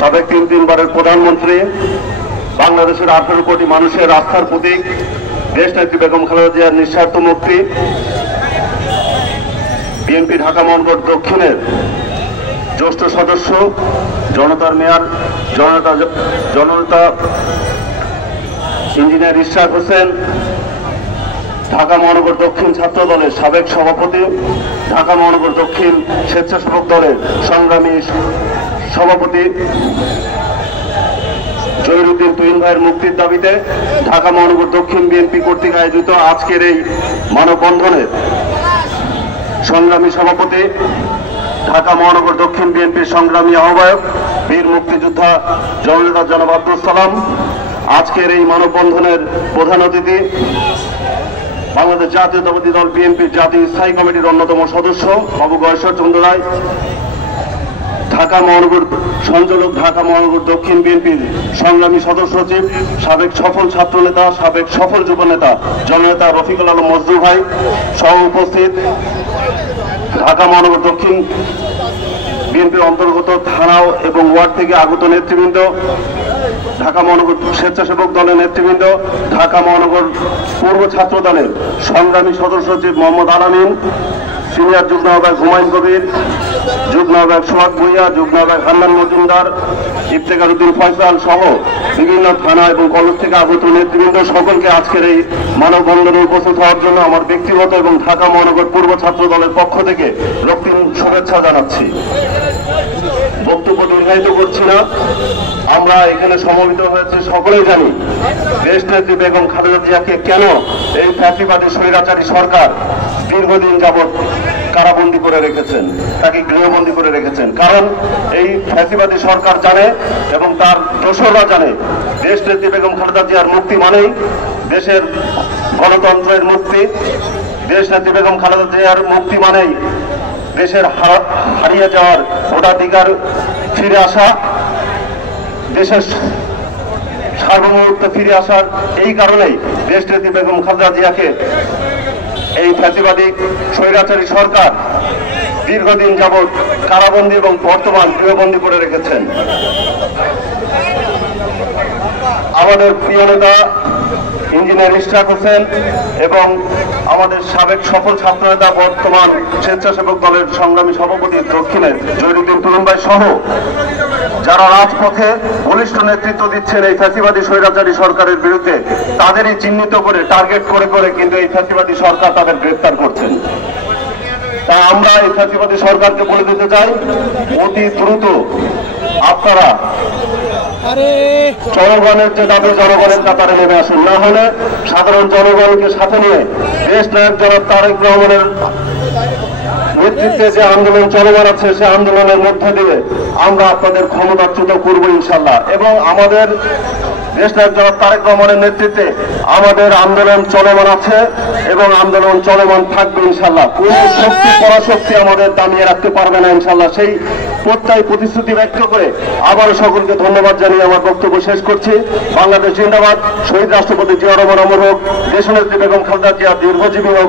সাবেক তিনবারের প্রধানমন্ত্রী, বাংলাদেশের 18 কোটি মানুষের আস্থার প্রতীক, দেশনেত্রী বেগম খালেদা জিয়ার নিঃস্বার্থ মুক্তি, বিএনপি ঢাকা মহানগর দক্ষিণের জ্যেষ্ঠ সদস্য, জনতার মেয়র জননেতা ইঞ্জিনিয়ার ইশরাক হোসেন, ঢাকা মহানগর দক্ষিণ ছাত্র দলের সাবেক সভাপতি, ঢাকা মহানগর দক্ষিণ স্বেচ্ছাসেবক দলের সংগ্রামী সভাপতি জহিরুদ্দিন তুহিন ভাইয়ের মুক্তির দাবিতে ঢাকা মহানগর দক্ষিণ বিএনপি কর্তৃক আয়োজিত আজকের এই মানববন্ধনের সংগ্রামী সভাপতি, ঢাকা মহানগর দক্ষিণ বিএনপির সংগ্রামী আহ্বায়ক, বীর মুক্তিযোদ্ধা জননেতা জনাব আব্দুল সালাম, আজকের এই মানববন্ধনের প্রধান অতিথি বাংলাদেশ জাতীয়তাবাদী দল বিএনপির জাতীয় স্থায়ী কমিটির অন্যতম সদস্য বাবু গয়েশ্বর চন্দ্র রায়, ঢাকা মহানগর সঞ্চালক, ঢাকা মহানগর দক্ষিণ বিএনপির সংগ্রামী সদস্য সচিব, সাবেক সফল ছাত্রনেতা, সাবেক সফল যুবনেতা জননেতা রফিকুল আলম মজরু ভাই সহ উপস্থিত ঢাকা মহানগর দক্ষিণ বিএনপির অন্তর্গত থানা এবং ওয়ার্ড থেকে আগত নেতৃবৃন্দ, ঢাকা মহানগর স্বেচ্ছাসেবক দলের নেতৃবৃন্দ, ঢাকা মহানগর পূর্ব ছাত্র দলের সংগ্রামী সদস্য সচিব মোহাম্মদ আলামিন, সিনিয়র যুগ্ম আহ্বায়ক হুমায়ুন কবির, যুগ্ম আহ্বায়ক সোহাগ ভুইয়া, যুগ্ম আহ্বায়ক হান্নান মজুমদার, ইফতেখার উদ্দিন ফয়সাল সহ বিভিন্ন থানা এবং কলেজ থেকে আগত নেতৃবৃন্দ সকলকে আজকের এই মানববন্ধনে উপস্থিত হওয়ার জন্য আমার ব্যক্তিগত এবং ঢাকা মহানগর পূর্ব ছাত্র দলের পক্ষ থেকে রক্তিম শুভেচ্ছা জানাচ্ছি। বক্তব্য দীর্ঘায়িত করছি না। আমরা এখানে সমবেত হয়েছে সকলেই জানি দেশনেত্রী বেগম খালেদা জিয়াকে কেন এই ফ্যাসিবাদী স্বৈরাচারী সরকার দীর্ঘদিন যাবৎ কারাবন্দী করে রেখেছেন, তাকে গৃহবন্দী করে রেখেছেন। কারণ এই ফ্যাসিবাদী সরকার জানে এবং তার দোসররা জানে দেশনেত্রী বেগম খালেদা জিয়ার মুক্তি মানেই দেশের গণতন্ত্রের মুক্তি, দেশনেত্রী বেগম খালেদা জিয়ার মুক্তি মানেই দেশের হারিয়ে যাওয়ার ভোটাধিকার ফিরে আসা, দেশের সার্বভৌমত্ব ফিরে আসার। এই কারণেই দেশনেত্রী বেগম খালেদা জিয়াকে এই ফ্যাসিবাদী স্বৈরাচারী সরকার দীর্ঘদিন যাবৎ কারাবন্দী এবং বর্তমান গৃহবন্দী করে রেখেছেন। আমাদের প্রিয় নেতা ইঞ্জিনিয়ার ইশরাক হোসেন এবং আমাদের সাবেক সফল ছাত্রনেতা বর্তমান স্বেচ্ছাসেবক দলের সংগ্রামী সভাপতি দক্ষিণের জহিরুদ্দিন তুহিন ভাই সহ যারা রাজপথে বলিষ্ঠ নেতৃত্ব দিচ্ছেন এই ফ্যাসিবাদী স্বৈরাচারী সরকারের বিরুদ্ধে, তাদেরই চিহ্নিত করে টার্গেট করে করে কিন্তু এই ফ্যাসিবাদী সরকার তাদের গ্রেফতার করছেন। তা আমরা এই ফ্যাসিবাদী সরকারকে বলে দিতে চাই, অতি দ্রুত আপনারা জনগণের যে দাবি জনগণের কাতারে নেমে আসুন, না হলে সাধারণ জনগণকে সাথে নিয়ে দেশ নায়ক জনাব তারেক রহমানের নেতৃত্বে যে আন্দোলন চলমান আছে সে আন্দোলনের মধ্যে দিয়ে আমরা আপনাদের ক্ষমতাচ্যুত করবো ইনশাল্লাহ। এবং আমাদের দেশ নায়ক জনাব তারেক রহমানের নেতৃত্বে আমাদের আন্দোলন চলমান আছে এবং আন্দোলন চলমান থাকবে ইনশাল্লাহ। কোন শক্তি পরাশক্তি আমাদের দামিয়ে রাখতে পারবে না ইনশাল্লাহ। সেই প্রত্যয় প্রতিশ্রুতি ব্যক্ত করে আবারও সকলকে ধন্যবাদ জানিয়ে আমার বক্তব্য শেষ করছি। বাংলাদেশ জিন্দাবাদ, শহীদ রাষ্ট্রপতি জিয়া রহমান অমর হোক, দেশনেত্রী বেগম খালেদা জিয়া দীর্ঘজীবী হোক।